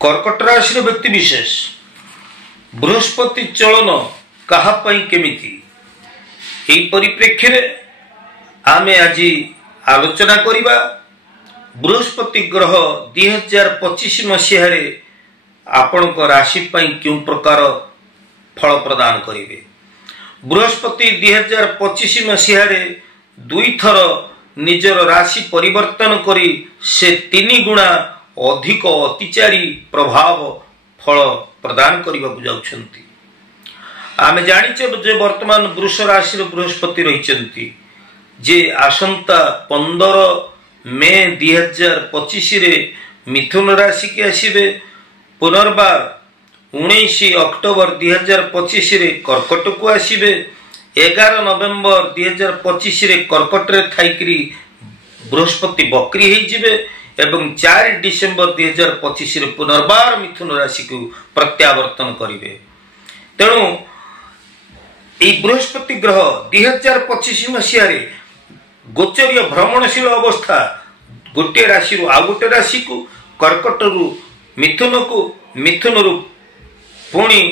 कर्कट राशि व्यक्ति विशेष बृहस्पति चलन कहापाई केमिति एई परिप्रेक्षी रे आमे आज आलोचना करिबा। बृहस्पति ग्रह 2025 मसीह रे आपण को राशि पाई क्यों प्रकार फल प्रदान करिवे। बृहस्पति 2025 मसीह रे दुई थर निजर राशि परिवर्तन करी से 3 गुणा अधिक अतिचारी प्रभाव फल प्रदान करने को जाउछंती। आमे जानिचे जे वर्तमान वृष राशि रे बृहस्पति रहिचंती जे आसंता 15 मे 2025 रे मिथुन राशि के आसीबे, पुनर्बार 19 अक्टोबर 2025 रे कर्कट को आसीबे, 11 नवेम्बर 2025 रे कर्कट रे थाइकरी बृहस्पति बकरी हो जिबे एवं 4 डिसेम्बर 2025 रे पुनर्बार मिथुन राशि को प्रत्यावर्तन करिवे। तेणु ए बृहस्पति ग्रह 2025 मसीह रे गोचरीय भ्रमणशील अवस्था गोटे राशि रु आ गोटे राशि को, कर्कट रु मिथुन को, मिथुन रु पुणी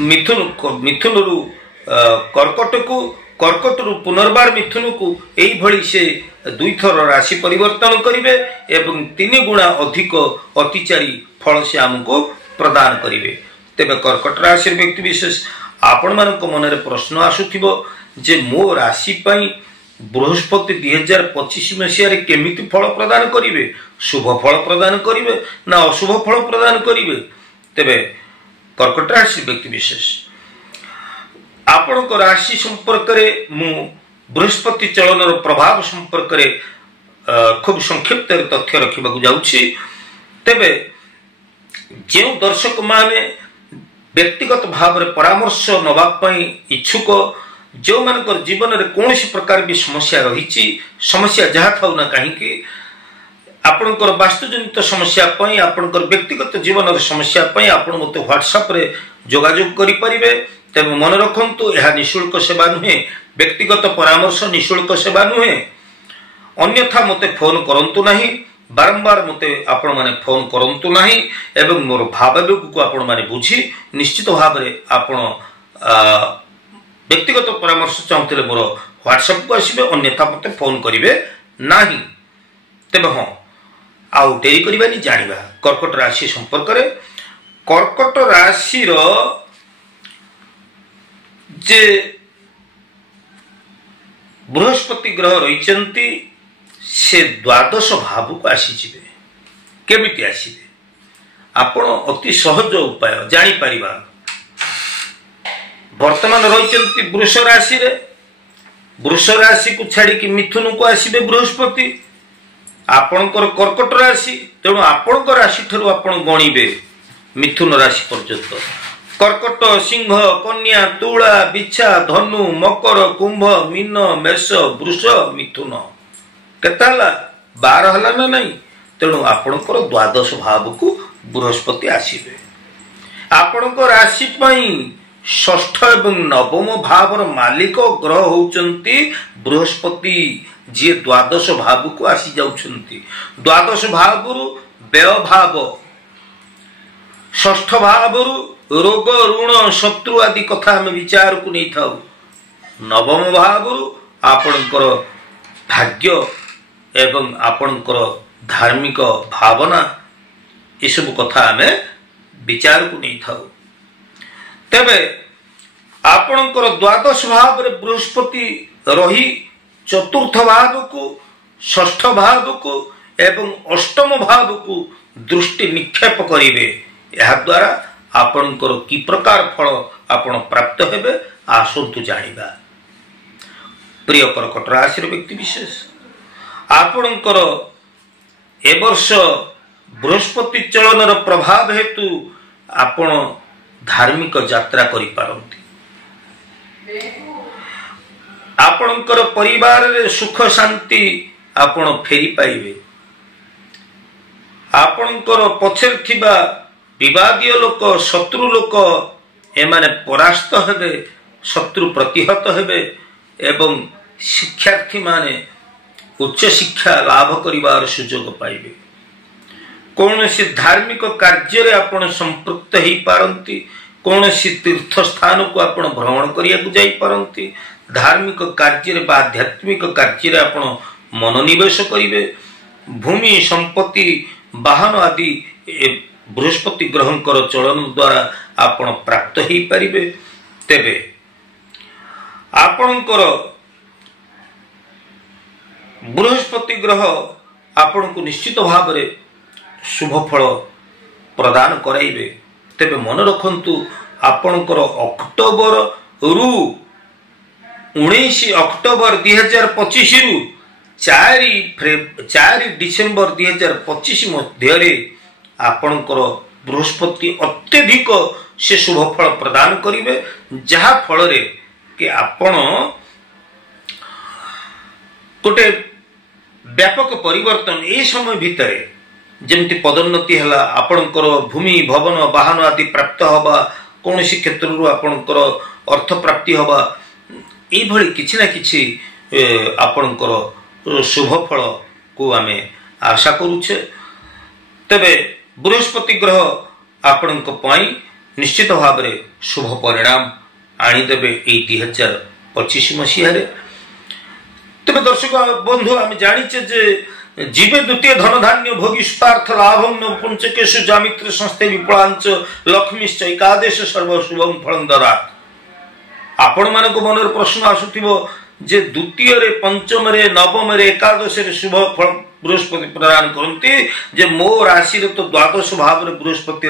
मिथुन रु कर्कट को, कर्कट रु पुनर्बार मिथुन को एई भली से दुई थर राशि परिवर्तन करिवे एवं 3 गुणा अधिक अतिचारी फल से हमको प्रदान करिवे। तेबे कर्कट राशि व्यक्ति विशेष आपण मानक मन रे प्रश्न आसुथिबो जे मो राशि पई बृहस्पति 2025 मसीह रे केमिति फल प्रदान करिवे, शुभ फल प्रदान करिवे ना अशुभ फल प्रदान करिवे। तेबे कर्कट राशि व्यक्ति विशेष आपण को राशि संपर्क रे मु बृहस्पति चलन प्रभाव संपर्क रे खूब संक्षिप्त तथ्य रखा जाउछि। तेबे जे दर्शक माने व्यक्तिगत भाव रे परामर्श नबा पई इच्छुक, जो मानकर जीवन रे कोनोसी प्रकार भी समस्या रहिछि, समस्या जहा थाउ ना कहीं आपणकर वास्तुजनित समस्या पई, आपणकर व्यक्तिगत जीवन रे समस्या पई आपण मते व्हाट्सएप रे जोगाजोग करि परिबे। तेबे मन रखंतु यह निशुल्क सेवा नुहे, व्यक्तिगत परामर्श निशुल्क सेवा नुहे। अन्यथा मते फोन करंतु नहीं, बारंबार मते आपण माने फोन करंतु नहीं एवं मोर भावलोक को आपण माने बुझी निश्चित भाव रे आपण व्यक्तिगत परामर्श चाहते मोर व्हाट्सएप को आसीबे, अन्यथा मते फोन करिवे नाही। तेबे हां आउ डेरी करिबानी जानिबा कर्कट राशि संपर्क रे। कर्कट राशि रो जे बृहस्पति ग्रह रहिचंती से द्वादश भाव को आसीजिबे। केमिति आसीबे आपण अति सहज उपाय जानि परिबा। वर्तमान रहिचंती वृष राशि रे, वृष राशि को छाड़ी कि मिथुन को आसीबे बृहस्पति, आपणकर कर्कट राशि। तेणु आपणकर राशि ठरू आपण गणिबे मिथुन राशि पर्यंत। कर्कट, सिंह, कन्या, तुला, बिच्छा, धनु, मकर, कुंभ, मीन, मेष, वृष, मिथुन केताला 12 हला ना नहीं। तेणु आपणकर द्वादश भाव को बृहस्पति आसीबे। आपणकर राशि पई षष्ठ एवं नवम भावर मालिक ग्रह होचंती बृहस्पति, जे द्वादश भाव को आसी जाउछंती। द्वादश भावरु व्यय भाव, षष्ठ भावरु रोग, ऋण, शत्रु आदि कथा हम विचार को नहीं थाउ। नवम भावरु आपणकर भाग्य एवं आपणकर धार्मिक भावना ये सब कथा हमें विचार को नहीं थाउ। तेबे आपणकर द्वादश भाव रे बृहस्पति रही चतुर्थ भाव को, षष्ठ भाव को एवं अष्टम भाव को दृष्टि निक्षेप करिवे। यह द्वारा आपणकर की प्रकार फल आपण प्राप्त हेबे आसंतु जानिबा। प्रिय कर्कट राशि व्यक्ति विशेष आपणकर ए वर्ष बृहस्पति चलन प्रभाव हेतु आपण धार्मिक यात्रा करि पारंती। आपणकर परिवार रे सुख शांति आपण फेरी पाइबे। आपणकर पछर थिबा विवादीय लोक, शत्रु लोक एमाने परास्त हेबे, शत्रु प्रतिहत हेबे एवं शिक्षार्थी माने उच्च शिक्षा लाभ करिवार सुजोग पाइबे। कौन सी धार्मिक कार्य आपण संपृक्त हो पारती, कौन सी तीर्थ स्थान को आपण भ्रमण करती, धार्मिक कार्य आध्यात्मिक कार्य आपण मनोनिवेश करेंगे। भूमि संपत्ति वाहन आदि बृहस्पति ग्रहंकर चलन द्वारा आपण प्राप्त हो पारे। तेबे आपणकर बृहस्पति ग्रह आपण को निश्चित भाव में शुभ फल प्रदान कराइबे। तेबे मन रखंतु आपणकर अक्टोबर रु 19 अक्टोबर 2025 रु 4 डिसेम्बर 2025 मध्य आपणकर बृहस्पति अत्यधिक से शुभ फल प्रदान करेंगे, जहा फल कि आपण गोटे व्यापक परिवर्तन ए समय भितर जमती पदोन्नति है, आपणकर भूमि भवन वाहन आदि प्राप्त हवा, कौन सी क्षेत्र आपणकर अर्थ प्राप्ति हवा, ये किछि ना किछि आपणकर शुभ फल को आमे आशा करुछे। तबे बृहस्पति ग्रह आपणक पई निश्चित भाव में शुभ परिणाम आनीदेवे 2025 मसीह। तेज दर्शक बंधु आम जाचे जे जीवे द्वितीय धन धान्य भोगी स्वार्थ लाभम न पुंचकेशु जामित्र संस्थे विपुलांच लक्ष्मीश्च एकादश सर्व शुभम फलम ददात। आपण मानक मन प्रश्न आसुथिबो जे द्वितीय रे पंचम रे नवम रे एकादश रे शुभ फल बृहस्पति प्रदान करती, जे मो राशि रे तो द्वादश भाव रे बृहस्पति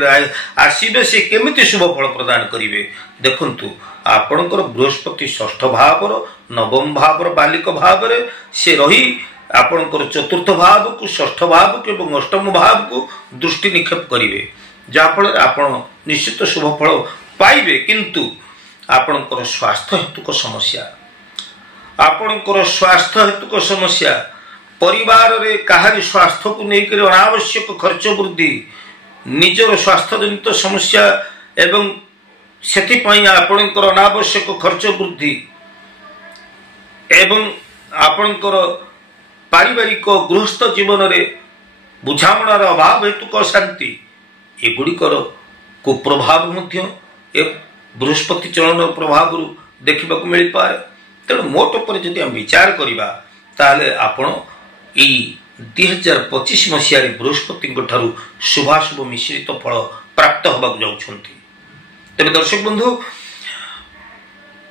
आसीबे, से केमिति शुभ फल प्रदान करिवे। देखंतु आपणकर बृहस्पति षष्ठ भाव नवम भाव बालिक भाव रे से रही आपणकर चतुर्थ भाव को षष्ठ भाव को एवं अष्टम भाव को दृष्टि निक्षेप करिवे, जाफल आपण निश्चित शुभ फल पाइबे। किंतु आपणकर स्वास्थ्य हेतुक समस्या, आपणकर स्वास्थ्य हेतुक समस्या, परिवार रे काहारी स्वास्थ्य को लेकर अनावश्यक खर्च वृद्धि, निजर स्वास्थ्य जनित समस्या एवं सेथिपाई आपणकर अनावश्यक खर्च वृद्धि एवं आपणकर पारिवारिक गृहस्थ जीवन रे बुझामणार अभाव हेतुक शांति, एगुड़िकर कुप्रभाव मध्य बृहस्पति चलन प्रभाव देखा मिल पाए। तेणु मोट पर जदि हम विचार करवा ताले आपण 2025 मसीह बृहस्पति शुभाशुभ मिश्रित फल प्राप्त होगा जाउछंती। तेज दर्शक बंधु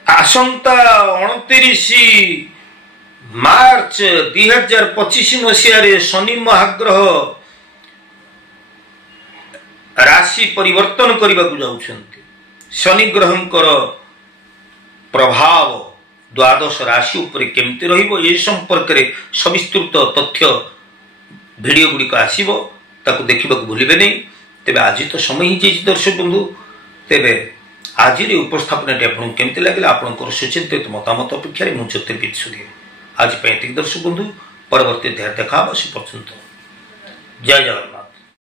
आसंता 29 मार्च 2025 मसीह शनि महाग्रह राशि परिवर्तन करने को जाउछंती। शनि ग्रहंकर प्रभाव द्वादश राशि उपरे केमती रहिबो ए संपर्क रे सविस्तृत तथ्य वीडियो गुड़िक आसीबो, ताको देखिबा को भूलिबे नहीं। तेबे आज तो समय ही जाइछि दर्शक बंधु। तेबे आज उपस्थापना आपको केमती लगे आपंकर सुचिंतित मतामत अपेक्षा मुझे ज्योतिर्विद सुधीर आज दर्शक बंधु परवर्ती ध्यान देखा से पर्यंत जय जगन्नाथ।